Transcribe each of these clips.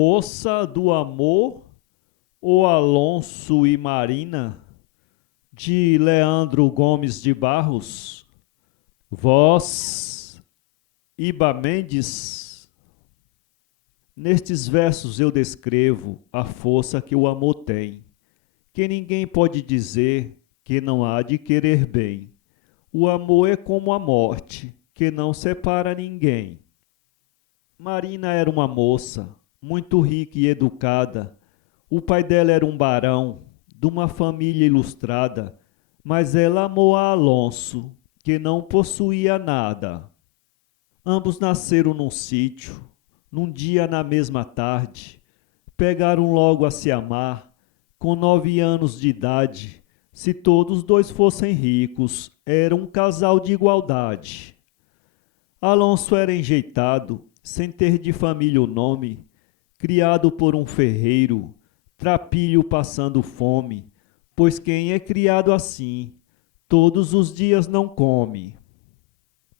Força do Amor ou Alonso e Marina, de Leandro Gomes de Barros. Voz, Iba Mendes. Nestes versos eu descrevo a força que o amor tem, que ninguém pode dizer que não há de querer bem. O amor é como a morte, que não separa ninguém. Marina era uma moça, muito rica e educada. O pai dela era um barão, de uma família ilustrada, mas ela amou a Alonso, que não possuía nada. Ambos nasceram num sítio, num dia na mesma tarde. Pegaram logo a se amar, com 9 anos de idade. Se todos dois fossem ricos, era um casal de igualdade. Alonso era enjeitado, sem ter de família o nome, criado por um ferreiro, trapilho passando fome, pois quem é criado assim, todos os dias não come.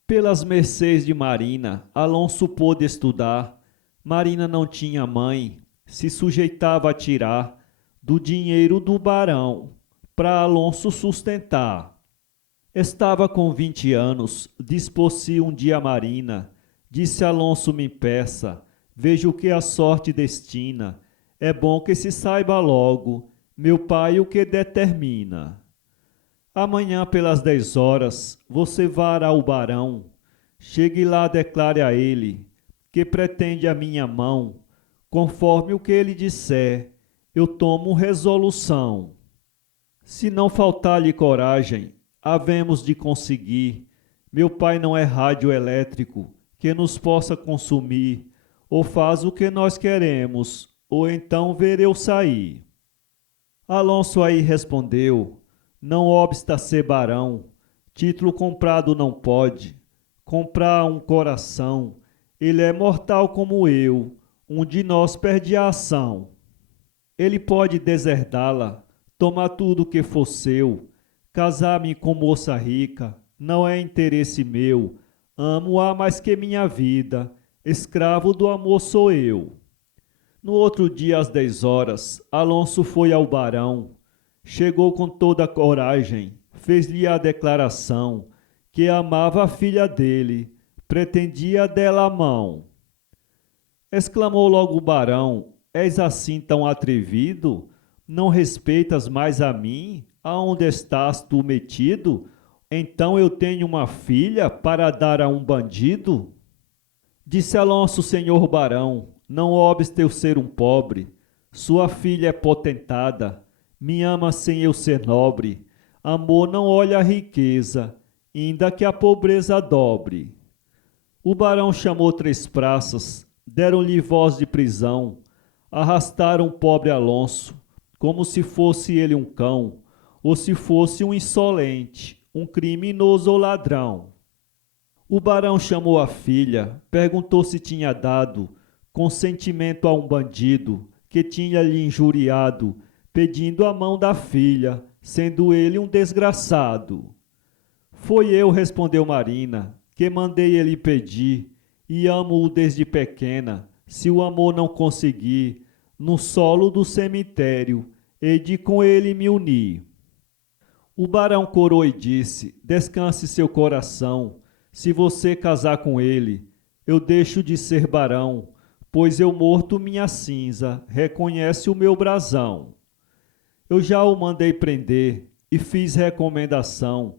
Pelas mercês de Marina, Alonso pôde estudar. Marina não tinha mãe, se sujeitava a tirar do dinheiro do barão, para Alonso sustentar. Estava com 20 anos, dispôs-se um dia a Marina. Disse Alonso: me peça, veja o que a sorte destina. É bom que se saiba logo, meu pai o que determina. Amanhã pelas 10 horas, você vá ao barão. Chegue lá, declare a ele, que pretende a minha mão. Conforme o que ele disser, eu tomo resolução. Se não faltar-lhe coragem, havemos de conseguir. Meu pai não é rádio elétrico, que nos possa consumir. Ou faz o que nós queremos, ou então ver eu sair. Alonso aí respondeu: não obsta ser barão, título comprado não pode, comprar um coração, ele é mortal como eu, um de nós perde a ação. Ele pode deserdá-la, tomar tudo que for seu, casar-me com moça rica, não é interesse meu, amo-a mais que minha vida, escravo do amor sou eu. No outro dia às 10 horas, Alonso foi ao barão, chegou com toda a coragem, fez-lhe a declaração, que amava a filha dele, pretendia dela a mão. Exclamou logo o barão: és assim tão atrevido? Não respeitas mais a mim? Aonde estás tu metido? Então eu tenho uma filha para dar a um bandido? Disse Alonso: senhor barão, não obste eu ser um pobre, sua filha é potentada, me ama sem eu ser nobre, amor não olha a riqueza, ainda que a pobreza dobre. O barão chamou 3 praças, deram-lhe voz de prisão, arrastaram o pobre Alonso, como se fosse ele um cão, ou se fosse um insolente, um criminoso ou ladrão. O barão chamou a filha, perguntou se tinha dado consentimento a um bandido que tinha lhe injuriado, pedindo a mão da filha, sendo ele um desgraçado. Foi eu, respondeu Marina, que mandei ele pedir, e amo-o desde pequena. Se o amor não conseguir, no solo do cemitério, hei de com ele me unir. O barão corou e disse: descanse seu coração, se você casar com ele, eu deixo de ser barão, pois eu morto minha cinza, reconhece o meu brasão. Eu já o mandei prender e fiz recomendação,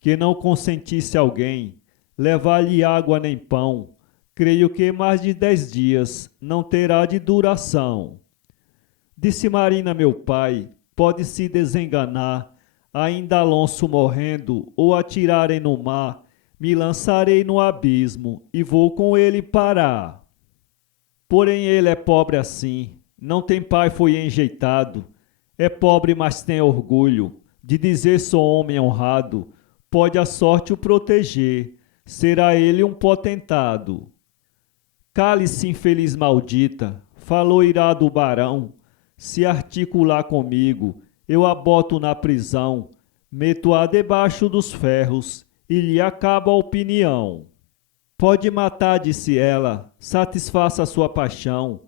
que não consentisse alguém, levar-lhe água nem pão, creio que mais de 10 dias não terá de duração. Disse Marina: meu pai, pode se desenganar, ainda Alonso morrendo, ou atirarem no mar, me lançarei no abismo e vou com ele parar. Porém ele é pobre assim, não tem pai, foi enjeitado, é pobre, mas tem orgulho, de dizer sou homem honrado, pode a sorte o proteger, será ele um potentado. Cale-se, infeliz maldita, falou irado o barão, se articular comigo, eu a boto na prisão, meto-a debaixo dos ferros e lhe acabo a opinião. Pode matar, disse ela, satisfaça a sua paixão,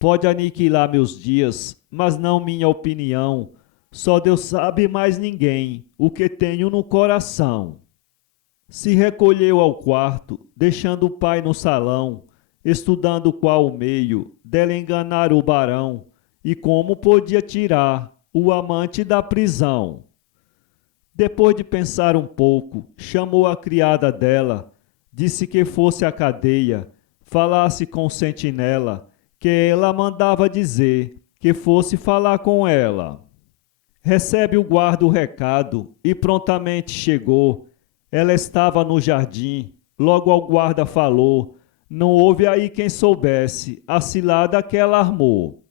Pode aniquilar meus dias, mas não minha opinião. Só Deus sabe, mais ninguém, o que tenho no coração. Se recolheu ao quarto, deixando o pai no salão, estudando qual o meio dela enganar o barão e como podia tirar o amante da prisão. Depois de pensar um pouco, chamou a criada dela, disse que fosse à cadeia, falasse com o sentinela, que ela mandava dizer que fosse falar com ela. Recebe o guarda o recado e prontamente chegou. Ela estava no jardim, logo ao guarda falou, não houve aí quem soubesse a cilada que ela armou.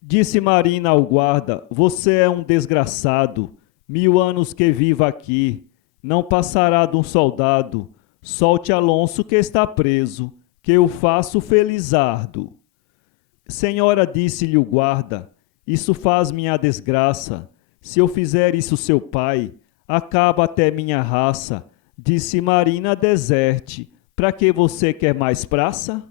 Disse Marina ao guarda, você é um desgraçado, 1000 anos que viva aqui, não passará de um soldado, solte Alonso que está preso, que eu faço felizardo. Senhora, disse-lhe o guarda, isso faz minha desgraça, se eu fizer isso seu pai, acaba até minha raça. Disse Marina, deserte, para que você quer mais praça?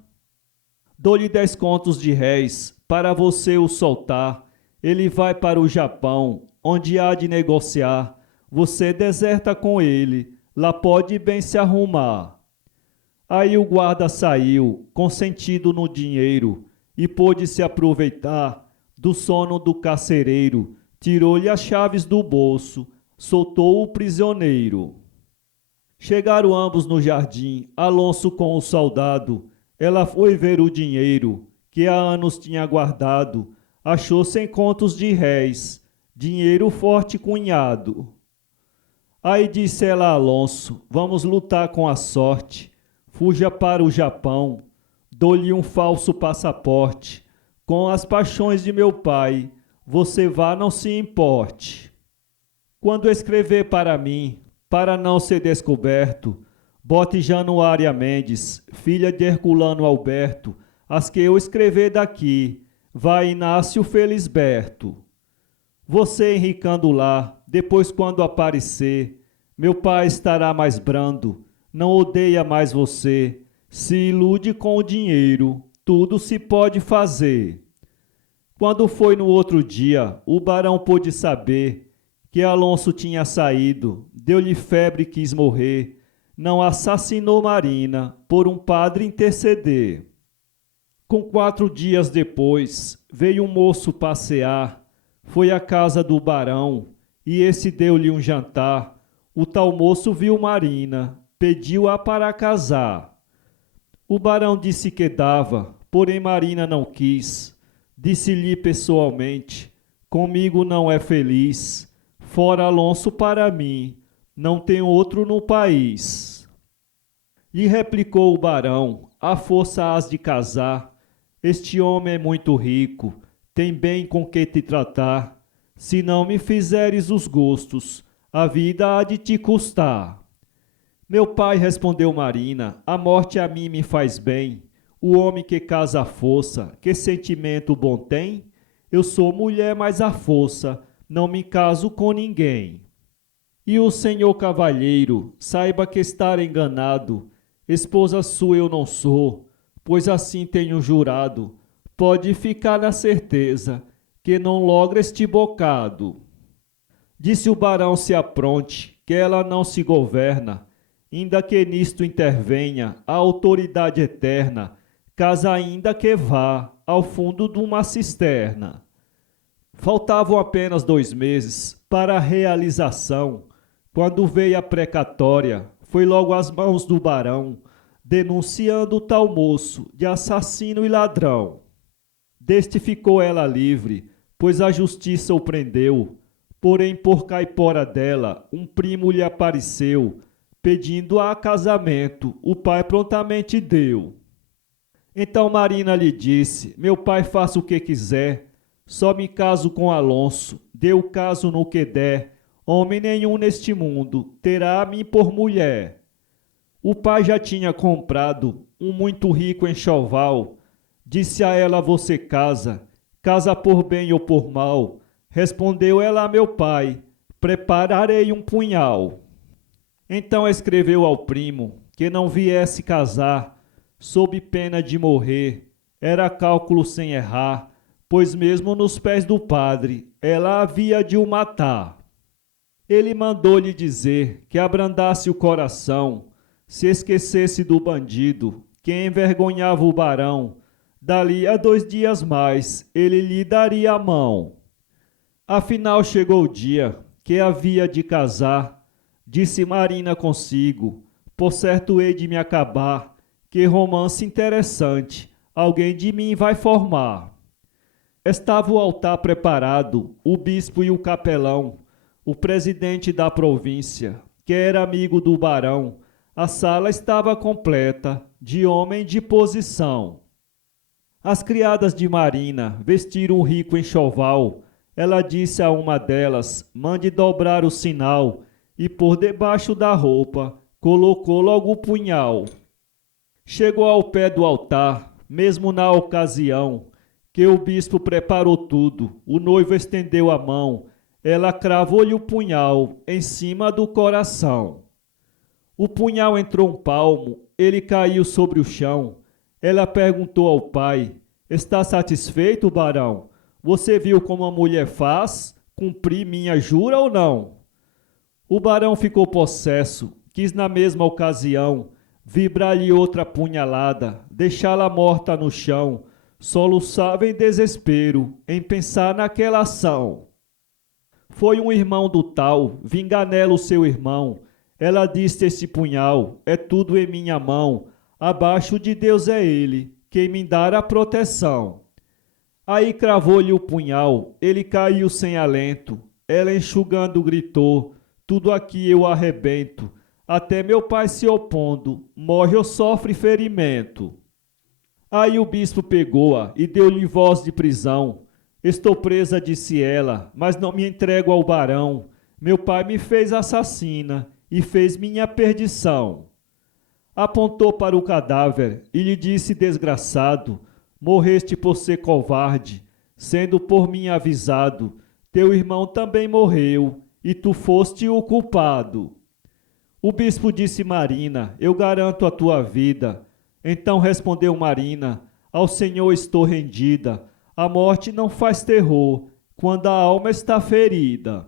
Dou-lhe 10 contos de réis, para você o soltar, ele vai para o Japão, onde há de negociar, você deserta com ele, lá pode bem se arrumar. Aí o guarda saiu, consentido no dinheiro, e pôde se aproveitar do sono do carcereiro, tirou-lhe as chaves do bolso, soltou o prisioneiro. Chegaram ambos no jardim, Alonso com o soldado. Ela foi ver o dinheiro, que há anos tinha guardado, achou 100 contos de réis, dinheiro forte cunhado. Aí disse ela a Alonso, vamos lutar com a sorte, fuja para o Japão, dou-lhe um falso passaporte, com as paixões de meu pai, você vá, não se importe. Quando escrever para mim, para não ser descoberto, bote Januária Mendes, filha de Herculano Alberto, as que eu escrever daqui, vai Inácio Felisberto. Você enricando lá, depois quando aparecer, meu pai estará mais brando, não odeia mais você, se ilude com o dinheiro, tudo se pode fazer. Quando foi no outro dia, o barão pôde saber que Alonso tinha saído, deu-lhe febre e quis morrer, não assassinou Marina, por um padre interceder. Com 4 dias depois, veio um moço passear, foi à casa do barão, e esse deu-lhe um jantar. O tal moço viu Marina, pediu-a para casar. O barão disse que dava, porém Marina não quis. Disse-lhe pessoalmente, comigo não é feliz, fora Alonso para mim, não tem outro no país. Lhe replicou o barão, à força hás de casar, este homem é muito rico, tem bem com que te tratar, se não me fizeres os gostos, a vida há de te custar. Meu pai, respondeu Marina, a morte a mim me faz bem, o homem que casa à força, que sentimento bom tem? Eu sou mulher, mas à força, não me caso com ninguém. E o senhor cavalheiro, saiba que estar enganado, esposa sua eu não sou, pois assim tenho jurado, pode ficar na certeza, que não logra este bocado. Disse o barão se apronte, que ela não se governa, ainda que nisto intervenha a autoridade eterna, casa ainda que vá ao fundo de uma cisterna. Faltavam apenas 2 meses para a realização, quando veio a precatória, foi logo às mãos do barão, denunciando o tal moço de assassino e ladrão. Deste ficou ela livre, pois a justiça o prendeu, porém por caipora dela um primo lhe apareceu, pedindo-a a casamento, o pai prontamente deu. Então Marina lhe disse, meu pai faça o que quiser, só me caso com Alonso, dê o caso no que der, homem nenhum neste mundo terá a mim por mulher. O pai já tinha comprado um muito rico enxoval, disse a ela, você casa, casa por bem ou por mal, respondeu ela a meu pai, prepararei um punhal. Então escreveu ao primo, que não viesse casar, sob pena de morrer, Era cálculo sem errar, pois mesmo nos pés do padre ela havia de o matar. Ele mandou-lhe dizer que abrandasse o coração, se esquecesse do bandido, que envergonhava o barão. Dali a 2 dias mais ele lhe daria a mão. Afinal chegou o dia que havia de casar, disse Marina consigo, por certo hei de me acabar, que romance interessante alguém de mim vai formar. Estava o altar preparado, o bispo e o capelão, o presidente da província, que era amigo do barão. A sala estava completa, de homem de posição. As criadas de Marina vestiram um rico enxoval. Ela disse a uma delas, mande dobrar o sinal, e por debaixo da roupa colocou logo o punhal. Chegou ao pé do altar, mesmo na ocasião, que o bispo preparou tudo, o noivo estendeu a mão, ela cravou-lhe o punhal em cima do coração. O punhal entrou um palmo, ele caiu sobre o chão. Ela perguntou ao pai, está satisfeito, barão? Você viu como a mulher faz? Cumpri minha jura ou não? O barão ficou possesso, quis na mesma ocasião vibrar-lhe outra punhalada, deixá-la morta no chão, soluçava em desespero em pensar naquela ação. Foi um irmão do tal, vingar nela o seu irmão. Ela disse, esse punhal é tudo em minha mão, abaixo de Deus é ele, quem me dará a proteção. Aí cravou-lhe o punhal, ele caiu sem alento, ela enxugando gritou, tudo aqui eu arrebento, até meu pai se opondo, morre ou sofre ferimento. Aí o bispo pegou-a e deu-lhe voz de prisão. Estou presa, disse ela, mas não me entrego ao barão. Meu pai me fez assassina e fez minha perdição. Apontou para o cadáver e lhe disse desgraçado, morreste por ser covarde, sendo por mim avisado. Teu irmão também morreu e tu foste o culpado. O bispo disse, Marina, eu garanto a tua vida. Então respondeu Marina, ao Senhor estou rendida. A morte não faz terror quando a alma está ferida.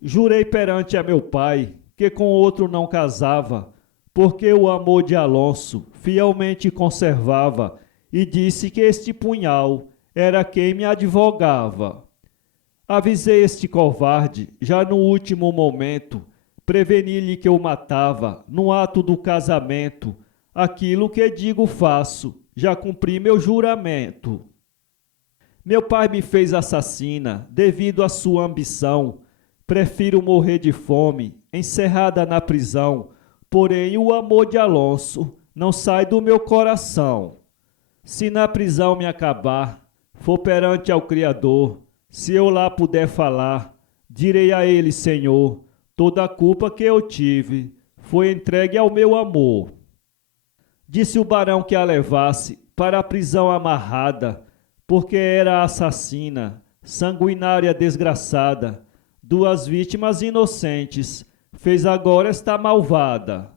Jurei perante a meu pai que com outro não casava, porque o amor de Alonso fielmente conservava, e disse que este punhal era quem me advogava. Avisei este covarde, já no último momento, preveni-lhe que eu matava, no ato do casamento, aquilo que digo faço, já cumpri meu juramento. Meu pai me fez assassina, devido à sua ambição. Prefiro morrer de fome, encerrada na prisão, porém o amor de Alonso não sai do meu coração. Se na prisão me acabar, for perante ao Criador, se eu lá puder falar, direi a ele, Senhor, toda a culpa que eu tive foi entregue ao meu amor. Disse o barão que a levasse para a prisão amarrada, porque era assassina, sanguinária desgraçada, 2 vítimas inocentes, fez agora esta malvada.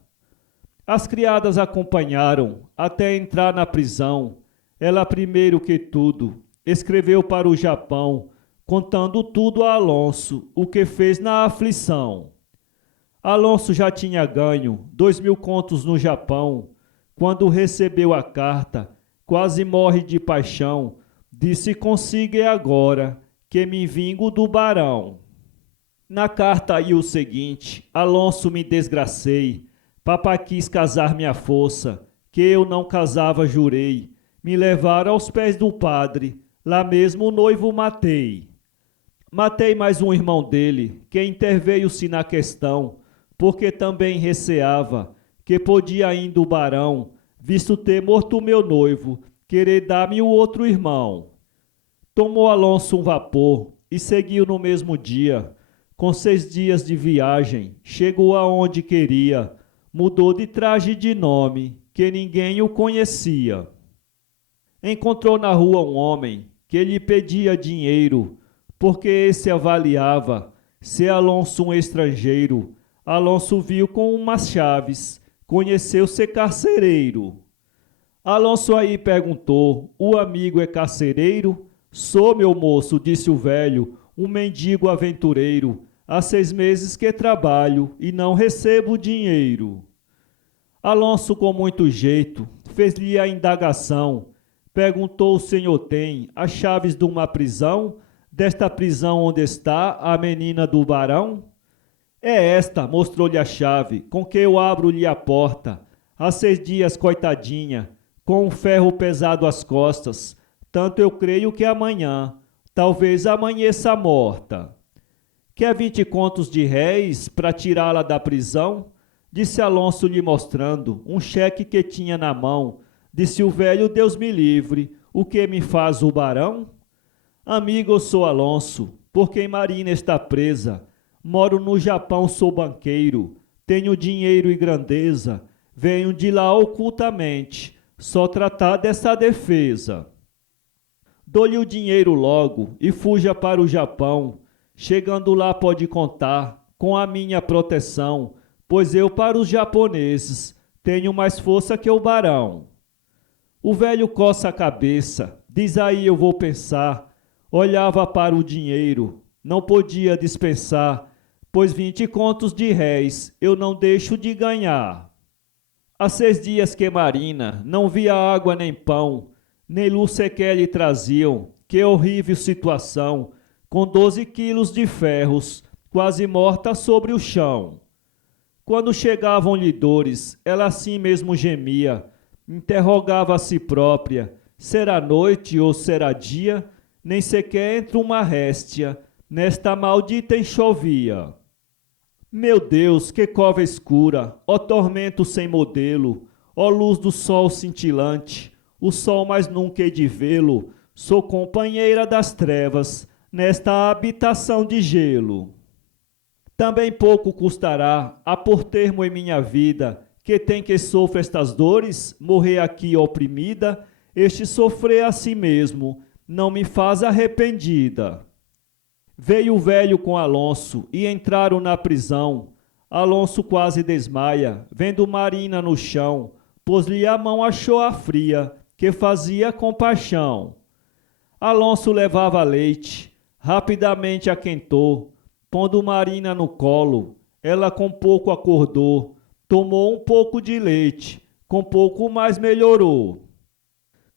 As criadas acompanharam até entrar na prisão. Ela primeiro que tudo escreveu para o Japão, contando tudo a Alonso, o que fez na aflição. Alonso já tinha ganho 2.000 contos no Japão. Quando recebeu a carta, quase morre de paixão. Disse consigo é agora, que me vingo do barão. Na carta aí o seguinte, Alonso me desgracei, papá quis casar-me à força, que eu não casava jurei, me levaram aos pés do padre, lá mesmo o noivo matei. Matei mais um irmão dele, que interveio-se na questão, porque também receava, que podia ainda o barão, visto ter morto o meu noivo, querer dar-me o outro irmão. Tomou Alonso um vapor e seguiu no mesmo dia. Com 6 dias de viagem, chegou aonde queria, mudou de traje e de nome, que ninguém o conhecia. Encontrou na rua um homem que lhe pedia dinheiro, porque esse avaliava ser Alonso um estrangeiro. Alonso viu com umas chaves, conheceu ser carcereiro. Alonso aí perguntou: o amigo é carcereiro? Sou, meu moço, disse o velho, um mendigo aventureiro. Há 6 meses que trabalho e não recebo dinheiro. Alonso, com muito jeito, fez-lhe a indagação. Perguntou: o senhor tem as chaves de uma prisão? Desta prisão onde está a menina do barão? É esta, mostrou-lhe a chave, com que eu abro-lhe a porta. Há 6 dias, coitadinha, com um ferro pesado às costas. Tanto eu creio que amanhã, talvez amanheça morta. Quer 20 contos de réis para tirá-la da prisão? Disse Alonso, lhe mostrando um cheque que tinha na mão. Disse o velho: Deus me livre, o que me faz o barão? Amigo, eu sou Alonso, por quem Marina está presa. Moro no Japão, sou banqueiro, tenho dinheiro e grandeza. Venho de lá ocultamente, só tratar dessa defesa. Dou-lhe o dinheiro logo e fuja para o Japão. Chegando lá pode contar com a minha proteção, pois eu para os japoneses tenho mais força que o barão. O velho coça a cabeça, diz: aí eu vou pensar. Olhava para o dinheiro, não podia dispensar, pois 20 contos de réis eu não deixo de ganhar. Há 6 dias que Marina não via água nem pão, nem luz sequer lhe traziam. Que horrível situação, com 12 quilos de ferros, quase morta sobre o chão. Quando chegavam-lhe dores, ela assim mesmo gemia, interrogava a si própria: será noite ou será dia? Nem sequer entre uma réstia, nesta maldita enxovia. Meu Deus, que cova escura, ó tormento sem modelo, ó luz do sol cintilante, o sol mais nunca hei de vê-lo, sou companheira das trevas, nesta habitação de gelo. Também pouco custará a pôr termo em minha vida, que tem que sofra estas dores, morrer aqui oprimida, este sofrer a si mesmo, não me faz arrependida. Veio o velho com Alonso e entraram na prisão. Alonso quase desmaia, vendo Marina no chão, pôs-lhe a mão, achou a fria, que fazia compaixão. Alonso levava leite, rapidamente aquentou, pondo Marina no colo, ela com pouco acordou, tomou um pouco de leite, com pouco mais melhorou.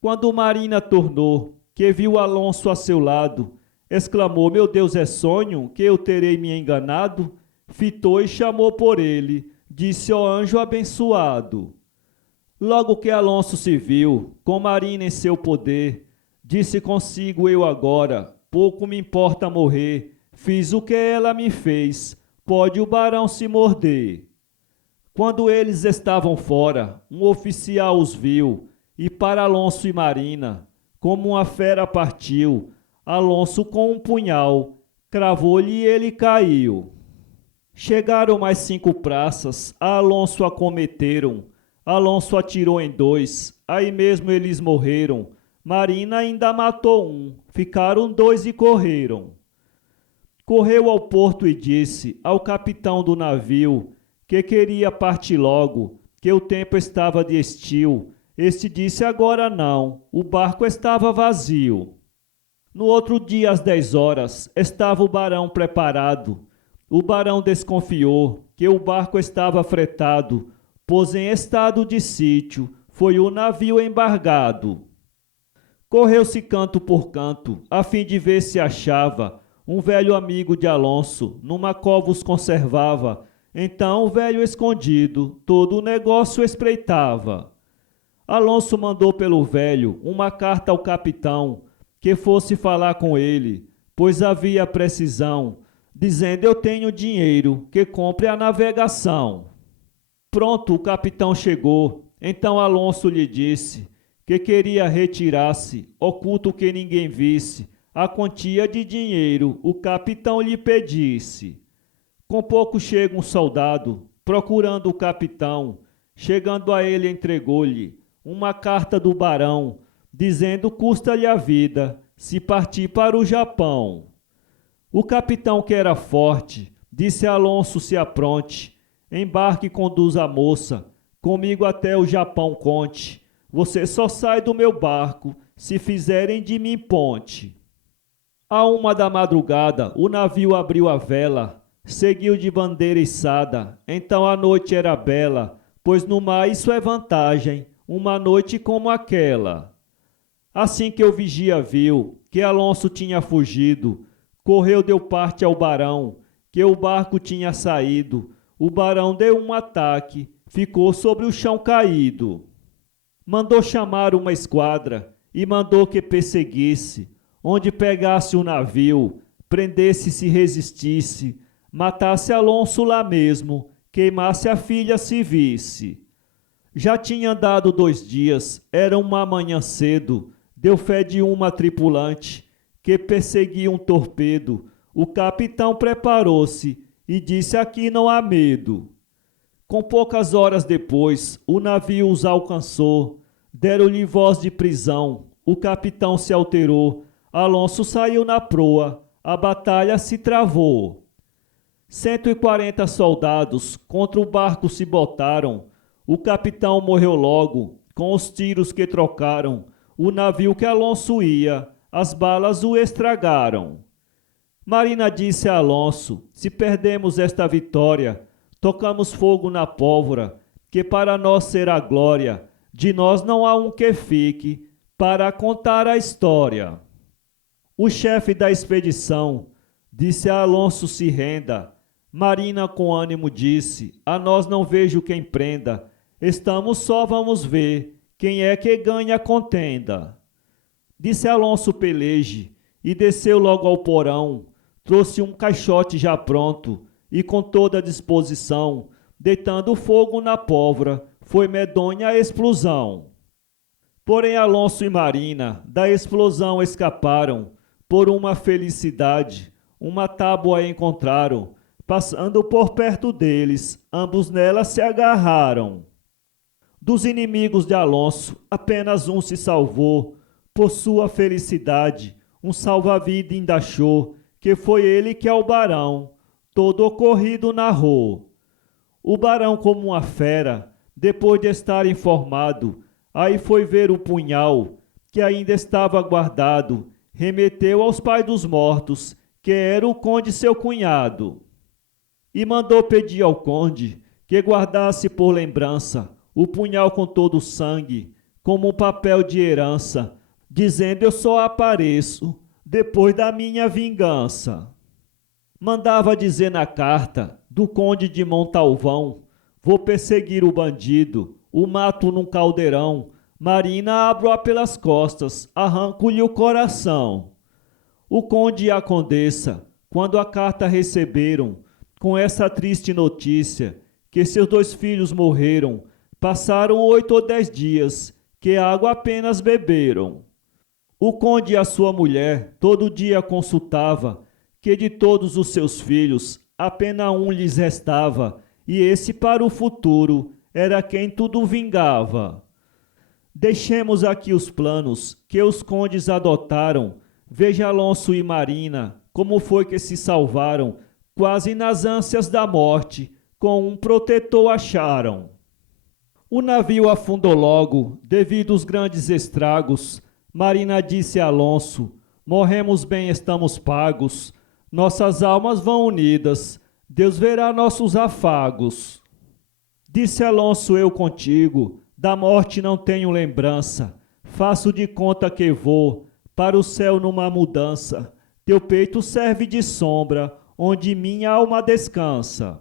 Quando Marina tornou, que viu Alonso a seu lado, exclamou: meu Deus, é sonho, que eu terei me enganado? Fitou e chamou por ele, disse: ó anjo abençoado. Logo que Alonso se viu, com Marina em seu poder, disse consigo: eu agora, pouco me importa morrer, fiz o que ela me fez, pode o barão se morder. Quando eles estavam fora, um oficial os viu, e para Alonso e Marina, como uma fera partiu. Alonso com um punhal, cravou-lhe e ele caiu. Chegaram mais 5 praças, a Alonso acometeram. Alonso atirou em 2, aí mesmo eles morreram. Marina ainda matou um, ficaram 2 e correram. Correu ao porto e disse ao capitão do navio que queria partir logo, que o tempo estava de estio. Este disse: agora não, o barco estava vazio. No outro dia, às 10 horas, estava o barão preparado. O barão desconfiou que o barco estava fretado, pôs em estado de sítio, foi o navio embargado. Correu-se canto por canto, a fim de ver se achava um velho amigo de Alonso, numa cova os conservava. Então o velho escondido, todo o negócio espreitava. Alonso mandou pelo velho uma carta ao capitão, que fosse falar com ele, pois havia precisão, dizendo: eu tenho dinheiro, que compre a navegação. Pronto, o capitão chegou. Então Alonso lhe disse que queria retirar-se, oculto que ninguém visse, a quantia de dinheiro o capitão lhe pedisse. Com pouco chega um soldado, procurando o capitão. Chegando a ele, entregou-lhe uma carta do barão, dizendo: custa-lhe a vida, se partir para o Japão. O capitão, que era forte, disse a Alonso: se apronte, embarque e conduza a moça, comigo até o Japão conte. você só sai do meu barco se fizerem de mim ponte. À 1 da madrugada, o navio abriu a vela, seguiu de bandeira içada, então a noite era bela, pois no mar isso é vantagem, uma noite como aquela. Assim que o vigia viu que Alonso tinha fugido, correu deu parte ao barão, que o barco tinha saído. O barão deu um ataque, ficou sobre o chão caído. Mandou chamar uma esquadra e mandou que perseguisse, onde pegasse o navio, prendesse se resistisse, matasse Alonso lá mesmo, queimasse a filha se visse. Já tinha andado 2 dias, era uma manhã cedo, deu fé de uma tripulante, que perseguia um torpedo. O capitão preparou-se e disse: aqui não há medo. Com poucas horas depois, o navio os alcançou, deram-lhe voz de prisão, o capitão se alterou, Alonso saiu na proa, a batalha se travou. 140 soldados contra o barco se botaram, o capitão morreu logo, com os tiros que trocaram, o navio que Alonso ia, as balas o estragaram. Marina disse a Alonso: se perdemos esta vitória, tocamos fogo na pólvora, que para nós será glória, de nós não há um que fique, para contar a história. O chefe da expedição disse a Alonso: se renda. Marina com ânimo disse: a nós não vejo quem prenda, estamos só, vamos ver, quem é que ganha a contenda. Disse Alonso: peleje, e desceu logo ao porão, trouxe um caixote já pronto, e com toda a disposição, deitando fogo na pólvora, foi medonha a explosão. Porém Alonso e Marina da explosão escaparam, por uma felicidade, uma tábua encontraram, passando por perto deles, ambos nela se agarraram. Dos inimigos de Alonso, apenas um se salvou, por sua felicidade, um salva-vida ainda achou, que foi ele que ao barão, todo ocorrido narrou. O barão, como uma fera, depois de estar informado, aí foi ver o punhal, que ainda estava guardado, remeteu aos pais dos mortos, que era o conde seu cunhado. E mandou pedir ao conde que guardasse por lembrança o punhal com todo o sangue, como um papel de herança, dizendo: eu só apareço depois da minha vingança. Mandava dizer na carta do conde de Montalvão: vou perseguir o bandido, o mato num caldeirão, Marina abro-a pelas costas, arranco-lhe o coração. O conde e a condessa, quando a carta receberam, com essa triste notícia, que seus 2 filhos morreram, passaram 8 ou 10 dias, que água apenas beberam. O conde e a sua mulher todo dia consultava, que de todos os seus filhos, apenas um lhes restava, e esse para o futuro era quem tudo vingava. Deixemos aqui os planos que os condes adotaram, veja Alonso e Marina, como foi que se salvaram, quase nas ânsias da morte, com um protetor acharam. O navio afundou logo, devido aos grandes estragos. Marina disse a Alonso: morremos bem, estamos pagos, nossas almas vão unidas, Deus verá nossos afagos. Disse Alonso: eu contigo, da morte não tenho lembrança, faço de conta que vou para o céu numa mudança, teu peito serve de sombra, onde minha alma descansa.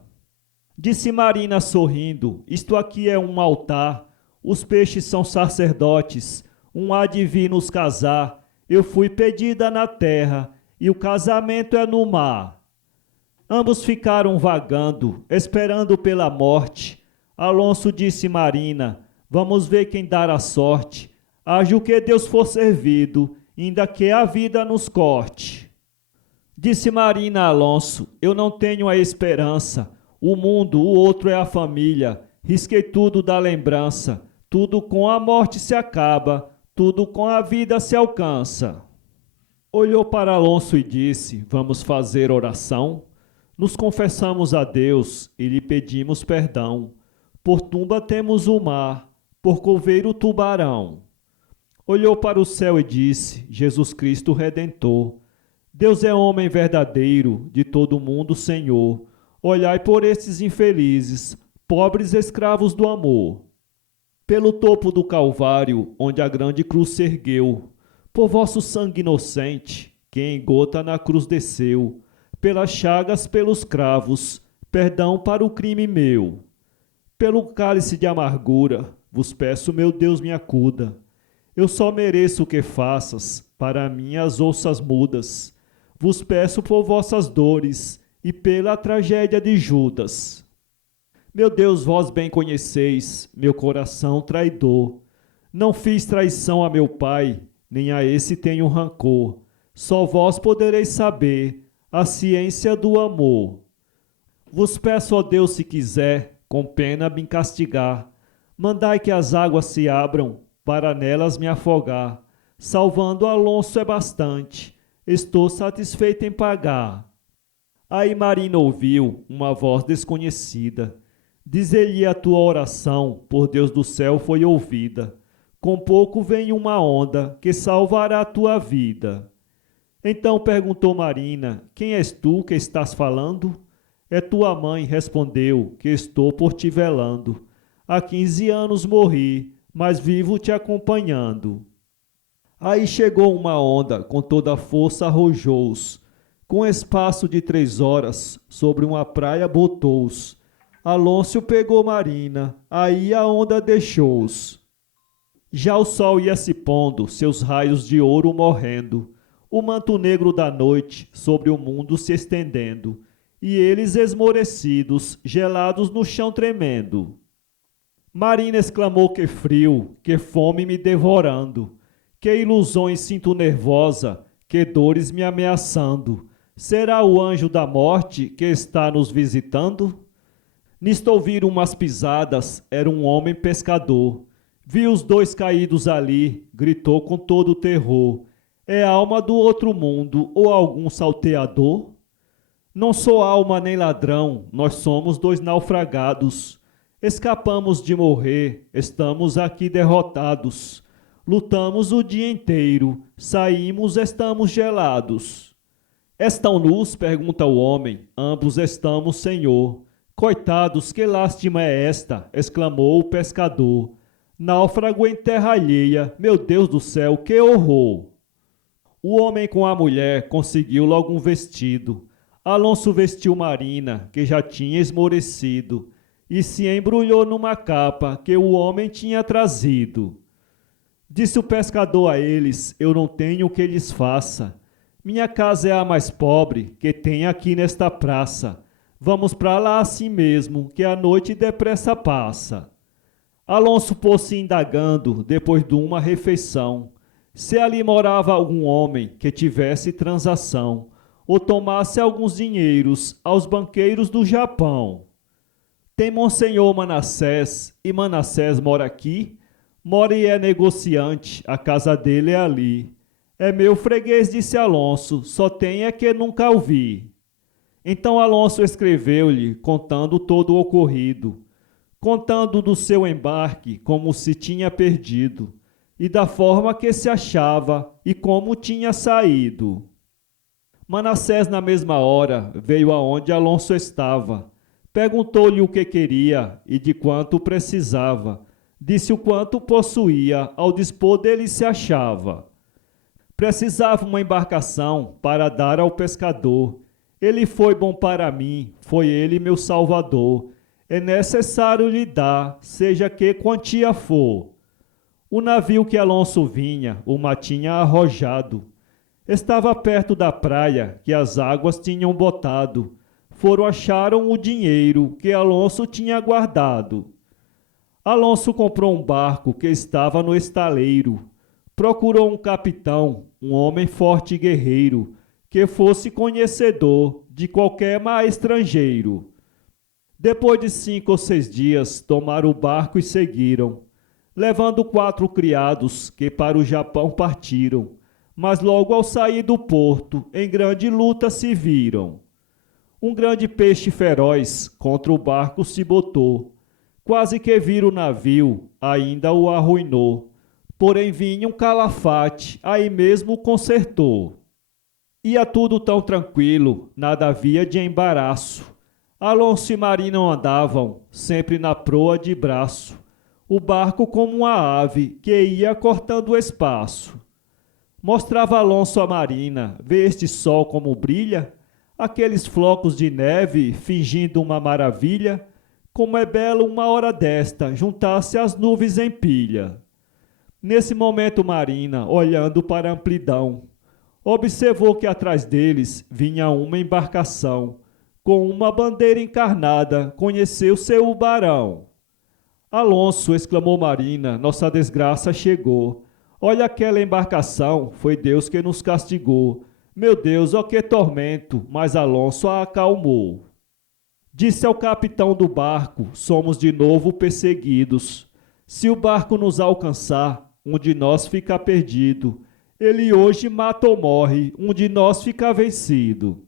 Disse Marina sorrindo: isto aqui é um altar, os peixes são sacerdotes, um há de vir nos casar, eu fui pedida na terra, e o casamento é no mar. Ambos ficaram vagando, esperando pela morte. Alonso disse Marina: vamos ver quem dará a sorte, haja o que Deus for servido, ainda que a vida nos corte. Disse Marina a Alonso: eu não tenho a esperança, o mundo, o outro é a família, risquei tudo da lembrança, tudo com a morte se acaba, tudo com a vida se alcança. Olhou para Alonso e disse: vamos fazer oração? Nos confessamos a Deus e lhe pedimos perdão. Por tumba temos o mar, por coveiro tubarão. Olhou para o céu e disse: Jesus Cristo Redentor, Deus é homem verdadeiro, de todo o mundo Senhor. Olhai por estes infelizes, pobres escravos do amor. Pelo topo do Calvário, onde a grande cruz se ergueu, por vosso sangue inocente, que em gota na cruz desceu, pelas chagas, pelos cravos, perdão para o crime meu. Pelo cálice de amargura, vos peço, meu Deus, me acuda. Eu só mereço que faças para mim as ossas mudas. Vos peço por vossas dores e pela tragédia de Judas. Meu Deus, vós bem conheceis meu coração traidor. Não fiz traição a meu pai, nem a esse tenho rancor. Só vós podereis saber a ciência do amor. Vos peço, ó Deus, se quiser, com pena me castigar. Mandai que as águas se abram, para nelas me afogar. Salvando Alonso é bastante, estou satisfeito em pagar. Aí Marina ouviu uma voz desconhecida. Dizer-lhe a tua oração, por Deus do céu, foi ouvida. Com pouco vem uma onda que salvará a tua vida. Então perguntou Marina: quem és tu que estás falando? É tua mãe, respondeu, que estou por ti velando. Há 15 anos morri, mas vivo te acompanhando. Aí chegou uma onda, com toda a força arrojou-os. Com espaço de 3 horas, sobre uma praia botou-os. Alonso pegou Marina, aí a onda deixou-os. Já o sol ia se pondo, seus raios de ouro morrendo, o manto negro da noite sobre o mundo se estendendo, e eles esmorecidos, gelados no chão tremendo. Marina exclamou: que frio, que fome me devorando, que ilusões sinto nervosa, que dores me ameaçando. Será o anjo da morte que está nos visitando? Nisto ouviram umas pisadas, era um homem pescador. Viu os 2 caídos ali, gritou com todo o terror: é alma do outro mundo ou algum salteador? Não sou alma nem ladrão, nós somos 2 naufragados. Escapamos de morrer, estamos aqui derrotados. Lutamos o dia inteiro, saímos, estamos gelados. Estão nus? Pergunta o homem. Ambos estamos, senhor. Coitados, que lástima é esta? Exclamou o pescador. Náufrago em terra alheia, meu Deus do céu, que horror! O homem com a mulher conseguiu logo um vestido. Alonso vestiu Marina, que já tinha esmorecido, e se embrulhou numa capa que o homem tinha trazido. Disse o pescador a eles: eu não tenho o que lhes faça. Minha casa é a mais pobre que tem aqui nesta praça. Vamos para lá assim mesmo, que a noite depressa passa. Alonso pôs-se indagando, depois de uma refeição, se ali morava algum homem que tivesse transação, ou tomasse alguns dinheiros aos banqueiros do Japão. Tem Monsenhor Manassés, e Manassés mora aqui? Mora e é negociante, a casa dele é ali. É meu freguês, disse Alonso, só tem é que nunca o vi. Então Alonso escreveu-lhe, contando todo o ocorrido, contando do seu embarque, como se tinha perdido, e da forma que se achava, e como tinha saído. Manassés, na mesma hora, veio aonde Alonso estava. Perguntou-lhe o que queria e de quanto precisava. Disse o quanto possuía, ao dispor dele se achava. Precisava uma embarcação para dar ao pescador. Ele foi bom para mim, foi ele meu salvador. É necessário lhe dar, seja que quantia for. O navio que Alonso vinha, o tinha arrojado. Estava perto da praia, que as águas tinham botado. Foram acharam o dinheiro que Alonso tinha guardado. Alonso comprou um barco que estava no estaleiro. Procurou um capitão, um homem forte e guerreiro, que fosse conhecedor de qualquer mar estrangeiro. Depois de 5 ou 6 dias, tomaram o barco e seguiram, levando 4 criados que para o Japão partiram, mas logo ao sair do porto, em grande luta se viram. Um grande peixe feroz contra o barco se botou. Quase que vira o navio, ainda o arruinou. Porém vinha um calafate, aí mesmo o consertou. Ia tudo tão tranquilo, nada havia de embaraço. Alonso e Marina andavam, sempre na proa de braço. O barco como uma ave que ia cortando o espaço. Mostrava Alonso a Marina, vê este sol como brilha, aqueles flocos de neve fingindo uma maravilha, como é belo uma hora desta juntar-se as nuvens em pilha. Nesse momento Marina, olhando para a amplidão, observou que atrás deles vinha uma embarcação, com uma bandeira encarnada, conheceu seu barão. Alonso, exclamou Marina, nossa desgraça chegou. Olha aquela embarcação, foi Deus que nos castigou. Meu Deus, ó que tormento, mas Alonso a acalmou. Disse ao capitão do barco, somos de novo perseguidos. Se o barco nos alcançar, um de nós fica perdido. Ele hoje mata ou morre, um de nós fica vencido.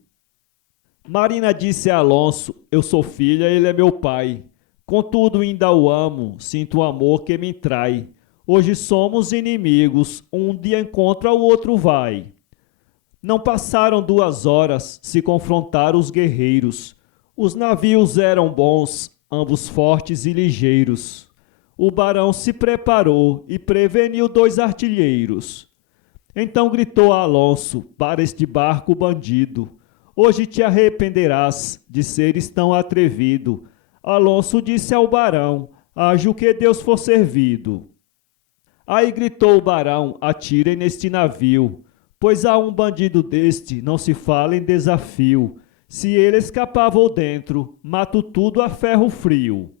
Marina disse a Alonso, eu sou filha, ele é meu pai. Contudo ainda o amo, sinto o amor que me trai. Hoje somos inimigos, um dia encontra o outro vai. Não passaram 2 horas, se confrontaram os guerreiros. Os navios eram bons, ambos fortes e ligeiros. O barão se preparou e preveniu 2 artilheiros. Então gritou a Alonso, para este barco bandido, hoje te arrependerás de seres tão atrevido. Alonso disse ao barão, haja o que Deus for servido. Aí gritou o barão, atirem neste navio, pois a um bandido deste não se fala em desafio. Se ele escapar vou dentro, mato tudo a ferro frio.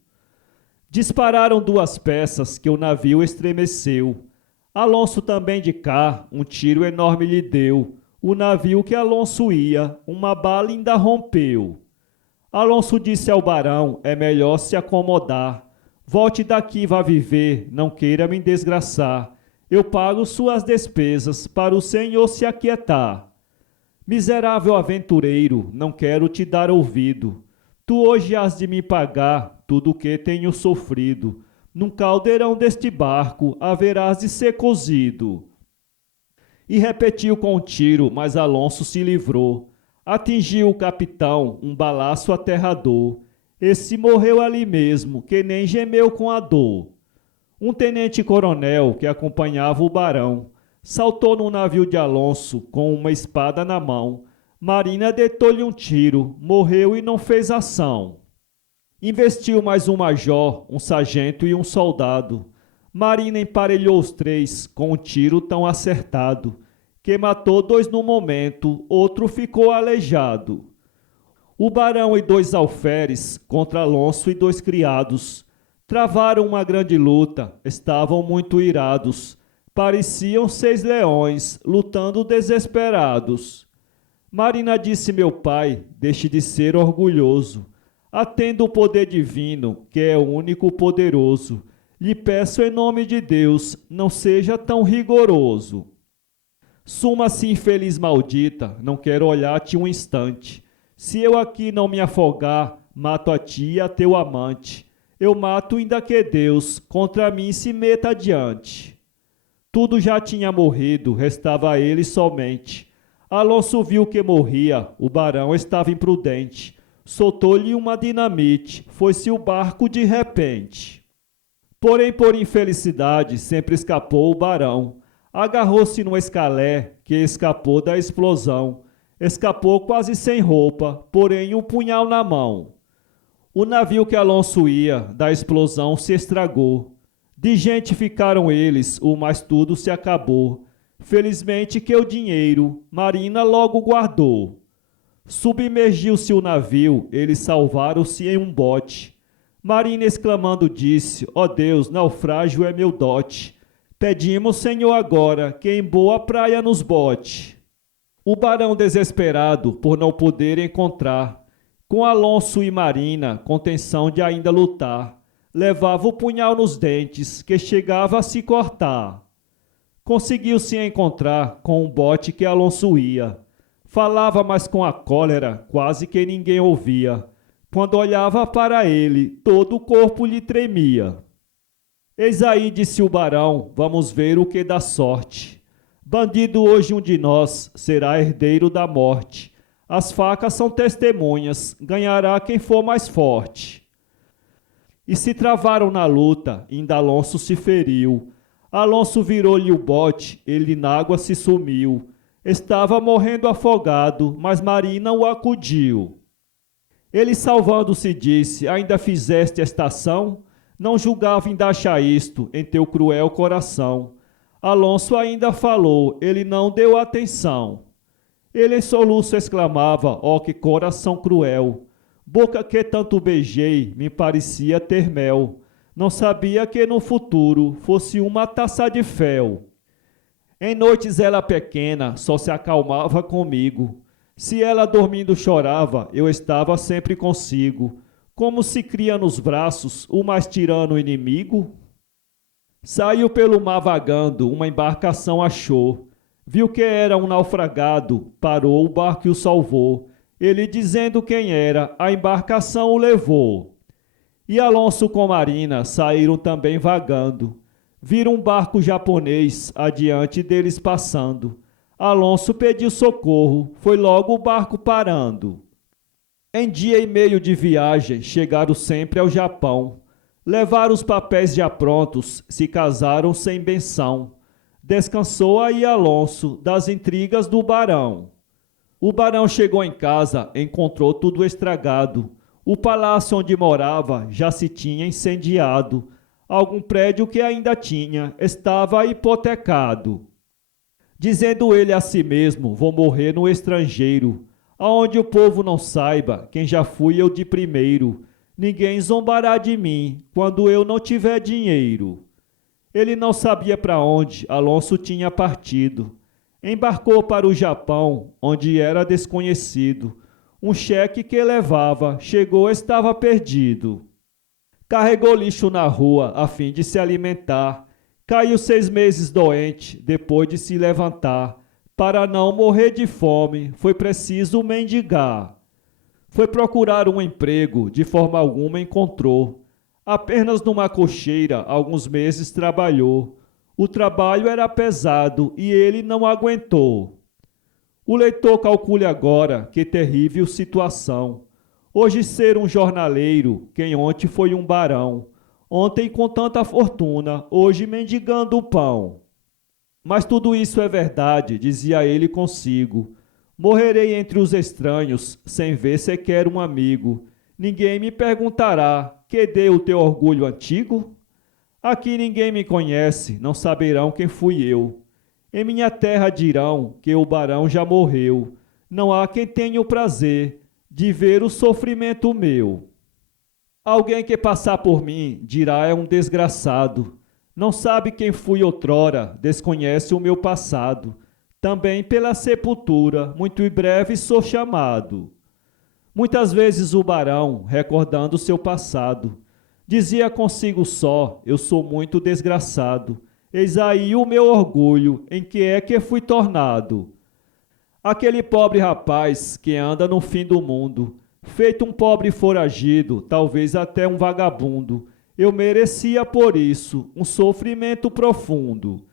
Dispararam 2 peças que o navio estremeceu. Alonso também de cá, um tiro enorme lhe deu. O navio que Alonso ia, uma bala ainda rompeu. Alonso disse ao barão, é melhor se acomodar. Volte daqui, vá viver, não queira me desgraçar. Eu pago suas despesas, para o senhor se aquietar. Miserável aventureiro, não quero te dar ouvido. Tu hoje has de me pagar tudo o que tenho sofrido. Num caldeirão deste barco haverás de ser cozido. E repetiu com um tiro, mas Alonso se livrou. Atingiu o capitão, um balaço aterrador. Esse morreu ali mesmo, que nem gemeu com a dor. Um tenente-coronel que acompanhava o barão saltou no navio de Alonso com uma espada na mão. Marina deitou-lhe um tiro, morreu e não fez ação. Investiu mais um major, um sargento e um soldado. Marina emparelhou os 3 com um tiro tão acertado, que matou 2 no momento, outro ficou aleijado. O barão e 2 alferes contra Alonso e 2 criados travaram uma grande luta, estavam muito irados. Pareciam 6 leões, lutando desesperados. Marina disse, meu pai, deixe de ser orgulhoso. Atenda o poder divino, que é o único poderoso. Lhe peço em nome de Deus, não seja tão rigoroso. Suma-se infeliz maldita, não quero olhar-te um instante. Se eu aqui não me afogar, mato a ti e a teu amante. Eu mato ainda que Deus contra mim se meta adiante. Tudo já tinha morrido, restava ele somente. Alonso viu que morria, o barão estava imprudente. Soltou-lhe uma dinamite, foi-se o barco de repente. Porém, por infelicidade, sempre escapou o barão. Agarrou-se no escalé, que escapou da explosão. Escapou quase sem roupa, porém um punhal na mão. O navio que Alonso ia, da explosão se estragou. De gente ficaram eles, o mais tudo se acabou. Felizmente que o dinheiro, Marina logo guardou. Submergiu-se o navio, eles salvaram-se em um bote. Marina exclamando disse, ó Deus, naufrágio é meu dote. Pedimos, Senhor, agora, que em boa praia nos bote. O barão desesperado, por não poder encontrar, com Alonso e Marina, com intenção de ainda lutar, levava o punhal nos dentes, que chegava a se cortar. Conseguiu-se encontrar com um bote que Alonso ia. Falava, mas com a cólera, quase que ninguém ouvia. Quando olhava para ele, todo o corpo lhe tremia. Eis aí, disse o barão, vamos ver o que dá sorte. Bandido hoje um de nós será herdeiro da morte. As facas são testemunhas, ganhará quem for mais forte. E se travaram na luta, ainda Alonso se feriu. Alonso virou-lhe o bote, ele na água se sumiu. Estava morrendo afogado, mas Marina o acudiu. Ele salvando-se disse, ainda fizeste esta ação? Não julgava endaixar isto em teu cruel coração. Alonso ainda falou, ele não deu atenção. Ele em soluço exclamava, ó que coração cruel. Boca que tanto beijei, me parecia ter mel. Não sabia que no futuro fosse uma taça de fel. Em noites ela pequena só se acalmava comigo. Se ela dormindo chorava, eu estava sempre consigo. Como se cria nos braços o mais tirano inimigo? Saiu pelo mar vagando, uma embarcação achou. Viu que era um naufragado, parou o barco e o salvou. Ele dizendo quem era, a embarcação o levou. E Alonso com Marina saíram também vagando. Viram um barco japonês adiante deles passando. Alonso pediu socorro, foi logo o barco parando. Em dia e meio de viagem, chegaram sempre ao Japão. Levaram os papéis já prontos, se casaram sem benção. Descansou aí Alonso das intrigas do barão. O barão chegou em casa, encontrou tudo estragado. O palácio onde morava já se tinha incendiado. Algum prédio que ainda tinha estava hipotecado. Dizendo ele a si mesmo, vou morrer no estrangeiro, aonde o povo não saiba quem já fui eu de primeiro. Ninguém zombará de mim quando eu não tiver dinheiro. Ele não sabia para onde Alonso tinha partido. Embarcou para o Japão, onde era desconhecido. Um cheque que levava, chegou, estava perdido. Carregou lixo na rua a fim de se alimentar. Caiu 6 meses doente, depois de se levantar. Para não morrer de fome, foi preciso mendigar. Foi procurar um emprego, de forma alguma encontrou. Apenas numa cocheira, alguns meses trabalhou. O trabalho era pesado e ele não aguentou. O leitor calcule agora que terrível situação. Hoje ser um jornaleiro, quem ontem foi um barão. Ontem com tanta fortuna, hoje mendigando o pão. Mas tudo isso é verdade, dizia ele consigo. Morrerei entre os estranhos, sem ver sequer um amigo. Ninguém me perguntará, que deu o teu orgulho antigo? Aqui ninguém me conhece, não saberão quem fui eu. Em minha terra dirão que o barão já morreu. Não há quem tenha o prazer de ver o sofrimento meu. Alguém que passar por mim dirá é um desgraçado. Não sabe quem fui outrora, desconhece o meu passado. Também pela sepultura, muito em breve sou chamado. Muitas vezes o barão, recordando seu passado, dizia consigo só, eu sou muito desgraçado. Eis aí o meu orgulho, em que é que fui tornado. Aquele pobre rapaz que anda no fim do mundo, feito um pobre foragido, talvez até um vagabundo, eu merecia por isso um sofrimento profundo.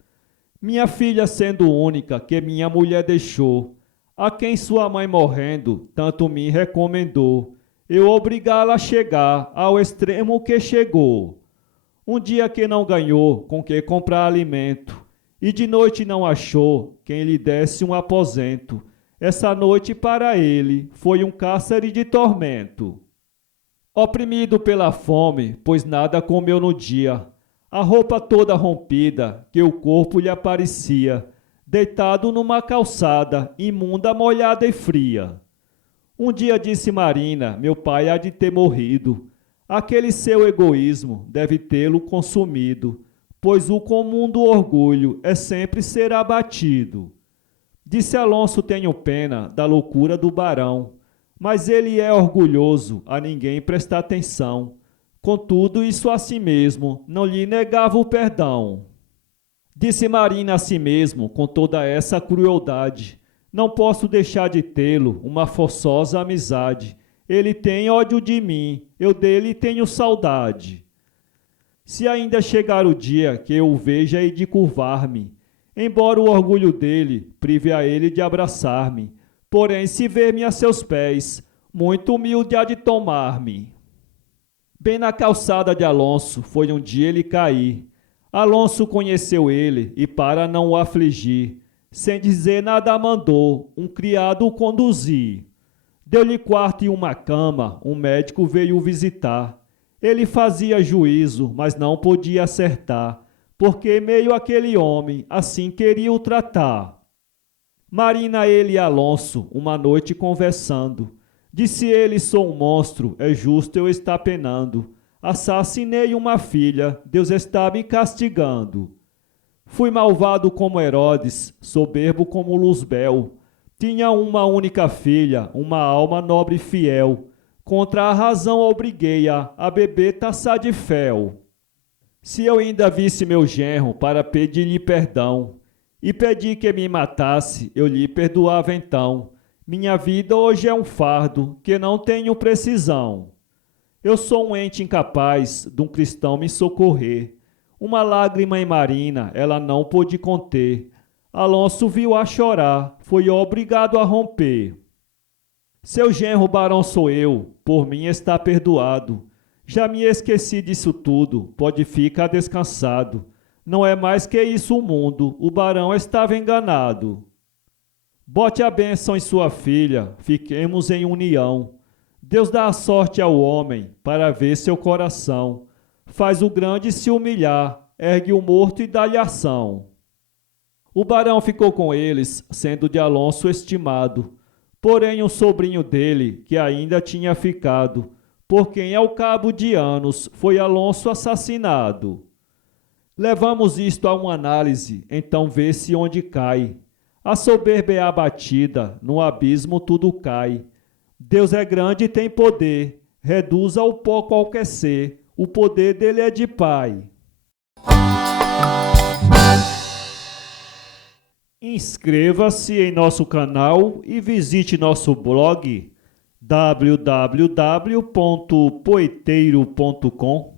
Minha filha sendo única que minha mulher deixou, a quem sua mãe morrendo tanto me recomendou, eu obrigá-la a chegar ao extremo que chegou. Um dia que não ganhou com que comprar alimento, e de noite não achou quem lhe desse um aposento, essa noite para ele foi um cárcere de tormento. Oprimido pela fome, pois nada comeu no dia, a roupa toda rompida, que o corpo lhe aparecia, deitado numa calçada, imunda, molhada e fria. Um dia disse Marina, meu pai há de ter morrido. Aquele seu egoísmo deve tê-lo consumido, pois o comum do orgulho é sempre ser abatido. Disse Alonso, tenho pena da loucura do barão, mas ele é orgulhoso, a ninguém presta atenção. Contudo, isso a si mesmo não lhe negava o perdão. Disse Marina a si mesmo, com toda essa crueldade, não posso deixar de tê-lo uma forçosa amizade. Ele tem ódio de mim, eu dele tenho saudade. Se ainda chegar o dia que eu o veja e de curvar-me, embora o orgulho dele prive a ele de abraçar-me, porém se ver-me a seus pés, muito humilde há de tomar-me. Bem na calçada de Alonso foi um dia ele cair. Alonso conheceu ele e para não o afligir, sem dizer nada mandou, um criado o conduzir. Deu-lhe quarto e uma cama, um médico veio o visitar. Ele fazia juízo, mas não podia acertar, porque meio aquele homem assim queria o tratar. Marina ele e Alonso, uma noite conversando, disse ele: sou um monstro, é justo eu estar penando. Assassinei uma filha, Deus está me castigando. Fui malvado como Herodes, soberbo como Luzbel. Tinha uma única filha, uma alma nobre e fiel. Contra a razão obriguei-a a beber taça de fel. Se eu ainda visse meu genro para pedir-lhe perdão, e pedi que me matasse, eu lhe perdoava então. Minha vida hoje é um fardo, que não tenho precisão. Eu sou um ente incapaz de um cristão me socorrer. Uma lágrima em Marina ela não pôde conter. Alonso viu-a chorar, foi obrigado a romper. Seu genro barão sou eu, por mim está perdoado. Já me esqueci disso tudo, pode ficar descansado. Não é mais que isso o mundo, o barão estava enganado. Bote a bênção em sua filha, fiquemos em união. Deus dá a sorte ao homem para ver seu coração. Faz o grande se humilhar, ergue o morto e dá-lhe ação. O barão ficou com eles, sendo de Alonso estimado. Porém um sobrinho dele, que ainda tinha ficado, por quem ao cabo de anos foi Alonso assassinado. Levamos isto a uma análise, então vê-se onde cai. A soberba é abatida, no abismo tudo cai. Deus é grande e tem poder, reduz ao pó qualquer ser, o poder dele é de Pai. Inscreva-se em nosso canal e visite nosso blog www.poeteiro.com.